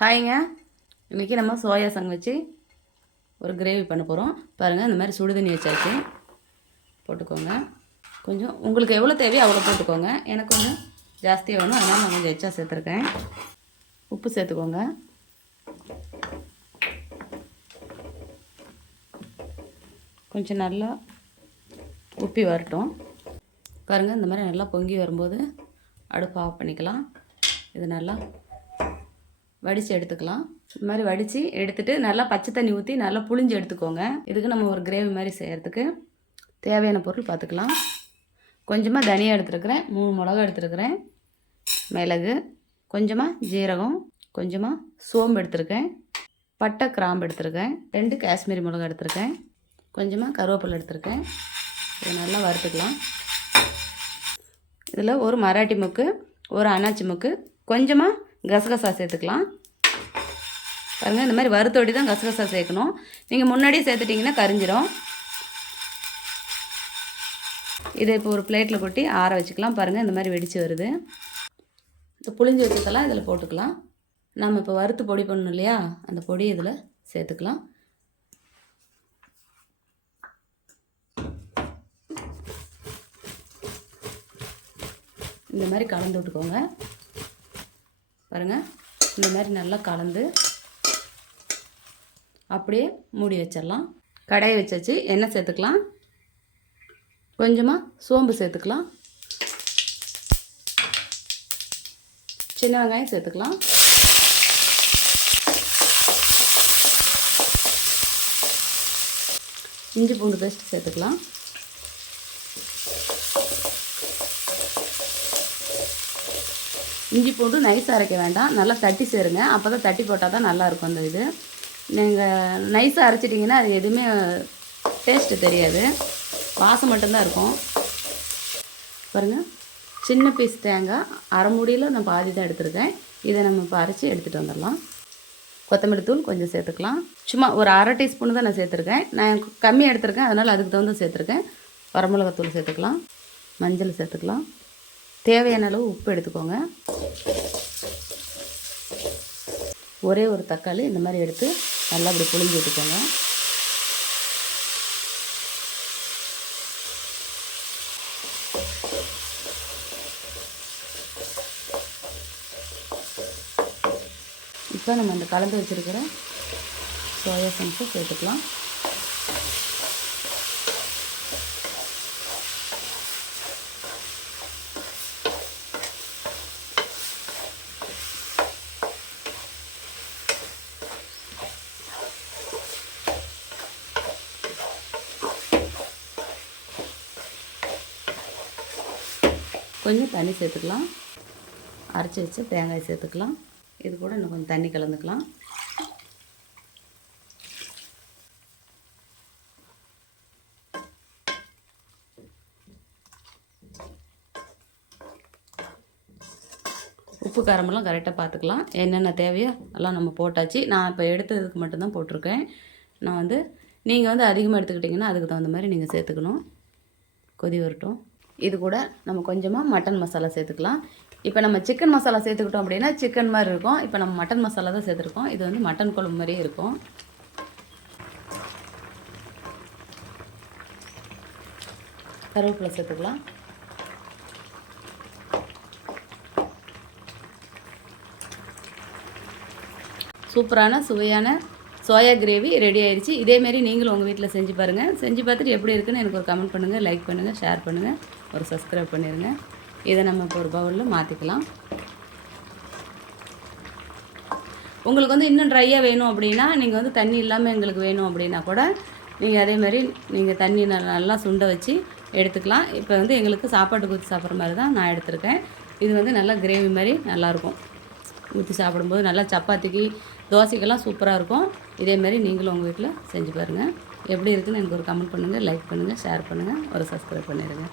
ஹாய்ங்க. இன்றைக்கி நம்ம சோயா சங் வச்சு ஒரு கிரேவி பண்ண போகிறோம். பாருங்கள், இந்த மாதிரி சுடுதண்ணி வச்சாச்சு. போட்டுக்கோங்க. கொஞ்சம் உங்களுக்கு எவ்வளோ தேவையோ அவ்வளோ போட்டுக்கோங்க. எனக்கு கொஞ்சம் ஜாஸ்தியாக வேணும், அதனால் நான் கொஞ்சம் எச்சா சேர்த்துருக்கேன். உப்பு சேர்த்துக்கோங்க. கொஞ்சம் நல்லா உப்பி வரட்டும். பாருங்கள், இந்த மாதிரி நல்லா பொங்கி வரும்போது அடுப்பு ஆஃப் பண்ணிக்கலாம். இது நல்லா வடித்து எடுத்துக்கலாம். இந்த மாதிரி வடித்து எடுத்துகிட்டு நல்லா பச்சை தண்ணி ஊற்றி நல்லா புளிஞ்சு எடுத்துக்கோங்க. இதுக்கு நம்ம ஒரு கிரேவி மாதிரி செய்கிறதுக்கு தேவையான பொருள் பார்த்துக்கலாம். கொஞ்சமாக தனியா எடுத்துருக்கிறேன், 3 மிளகா எடுத்துருக்கிறேன், மிளகு, கொஞ்சமாக ஜீரகம், கொஞ்சமாக சோம்பு எடுத்துருக்கேன், பட்டை கிராம்பு எடுத்துருக்கேன், 2 காஷ்மீரி மிளகா எடுத்துருக்கேன், கொஞ்சமாக கருவேப்பிலை எடுத்துருக்கேன். இதை நல்லா வறுத்துக்கலாம். இதில் ஒரு மராட்டி மொக்கு, ஒரு அன்னாச்சி மொக்கு, கொஞ்சமாக கசகசா சேர்த்துக்கலாம். பாருங்கள், இந்த மாதிரி வறுத்தோடி தான் கசகசா சேர்க்கணும். நீங்கள் முன்னாடியே சேர்த்துட்டிங்கன்னா கரிஞ்சிரும். இதை இப்போ ஒரு பிளேட்டில் கொட்டி ஆற வச்சுக்கலாம். பாருங்கள், இந்த மாதிரி வெடித்து வருது. இந்த புளிஞ்சு வச்சதெல்லாம் இதில் போட்டுக்கலாம். நம்ம இப்போ வறுத்து பொடி பண்ணணும் இல்லையா, அந்த பொடி இதில் சேர்த்துக்கலாம். இந்த மாதிரி கலந்து விட்டுக்கோங்க. பாருங்கள், இந்த மாதிரி நல்லா கலந்து அப்படியே மூடி வச்சிடலாம். கடாயை வச்சாச்சு. எண்ணெய் சேர்த்துக்கலாம். கொஞ்சமாக சோம்பு சேர்த்துக்கலாம். சின்ன வெங்காயம் சேர்த்துக்கலாம். இஞ்சி பூண்டு பேஸ்ட் சேர்த்துக்கலாம். இஞ்சி பூண்டு நைஸாக அரைக்க வேண்டாம், நல்லா தட்டி சேருங்க. அப்போ தான் தட்டி போட்டால் தான் நல்லாயிருக்கும். அந்த இது நீங்கள் நைஸாக அரைச்சிட்டிங்கன்னா அது எதுவுமே டேஸ்ட்டு தெரியாது, வாசம் மட்டும்தான் இருக்கும். பாருங்கள், சின்ன பீஸ் தேங்காய் அரை மூடியில் நான் பாதி தான் எடுத்துருக்கேன். இதை நம்ம இப்போ அரைச்சி எடுத்துகிட்டு வந்துடலாம். கொத்தமல்லி தூள் கொஞ்சம் சேர்த்துக்கலாம். சும்மா ஒரு அரை டீஸ்பூன் தான் நான் சேர்த்துருக்கேன். நான் கம்மியாக எடுத்துருக்கேன், அதனால் அதுக்கு தகுந்த சேர்த்துருக்கேன். வரமிளகாத்தூள் சேர்த்துக்கலாம். மஞ்சள் சேர்த்துக்கலாம். தேவையான அளவு உப்பு எடுத்துக்கோங்க. ஒரே ஒரு தக்காளி இந்த மாதிரி எடுத்து நல்லா அப்படி புளிஞ்சு விட்டுக்கோங்க. இப்போ நம்ம இந்த கலந்து வச்சுருக்கிற சோயா சங்ஸை சேர்த்துக்கலாம். கொஞ்சம் தண்ணி சேர்த்துக்கலாம். அரைச்சி வச்சு தேங்காய் சேர்த்துக்கலாம். இது கூட இன்னும் கொஞ்சம் தண்ணி கலந்துக்கலாம். உப்பு காரமெல்லாம் கரெக்டாக பார்த்துக்கலாம். என்னென்ன தேவையோ எல்லாம் நம்ம போட்டாச்சு. நான் இப்போ எடுத்ததுக்கு மட்டும்தான் போட்டிருக்கேன். நான் நீங்கள் அதிகமாக எடுத்துக்கிட்டிங்கன்னா அதுக்கு தகுந்த மாதிரி நீங்கள் சேர்த்துக்கணும். கொதி வரட்டும். இது கூட நம்ம கொஞ்சமாக மட்டன் மசாலா சேர்த்துக்கலாம். இப்போ நம்ம சிக்கன் மசாலா சேர்த்துக்கிட்டோம் அப்படின்னா சிக்கன் மாதிரி இருக்கும். இப்போ நம்ம மட்டன் மசாலா தான் சேர்த்துருக்கோம். இது மட்டன் குழம்பு மாதிரியே இருக்கும். கருவேப்பிலை சேர்த்துக்கலாம். சூப்பரான சுவையான சோயா கிரேவி ரெடி ஆயிடுச்சு. இதேமாரி நீங்களும் உங்கள் வீட்டில் செஞ்சு பாருங்கள். செஞ்சு பார்த்துட்டு எப்படி இருக்குன்னு எனக்கு ஒரு கமெண்ட் பண்ணுங்கள், லைக் பண்ணுங்கள், ஷேர் பண்ணுங்கள், ஒரு சப்ஸ்கிரைப் பண்ணிடுங்க. இதை நம்ம இப்போ ஒரு பவுலில் மாற்றிக்கலாம். உங்களுக்கு இன்னும் ட்ரையாக வேணும் அப்படின்னா நீங்கள் தண்ணி இல்லாமல் எங்களுக்கு வேணும் அப்படின்னா கூட நீங்கள் அதேமாதிரி நீங்கள் தண்ணி நல்லா சுண்ட வச்சு எடுத்துக்கலாம். இப்போ எங்களுக்கு சாப்பாட்டுக்கு ஊற்றி சாப்பிட்ற மாதிரி தான் நான் எடுத்திருக்கேன். இது நல்லா கிரேவி மாதிரி நல்லாயிருக்கும். ஊற்றி சாப்பிடும்போது நல்லா சப்பாத்திக்கு தோசைக்கெல்லாம் சூப்பராக இருக்கும். இதேமாரி நீங்களும் உங்கள் வீட்டில் செஞ்சு பாருங்கள். எப்படி இருக்குன்னு எனக்கு ஒரு கமெண்ட் பண்ணுங்கள், லைக் பண்ணுங்கள், ஷேர் பண்ணுங்கள், ஒரு சப்ஸ்கிரைப் பண்ணிடுங்க.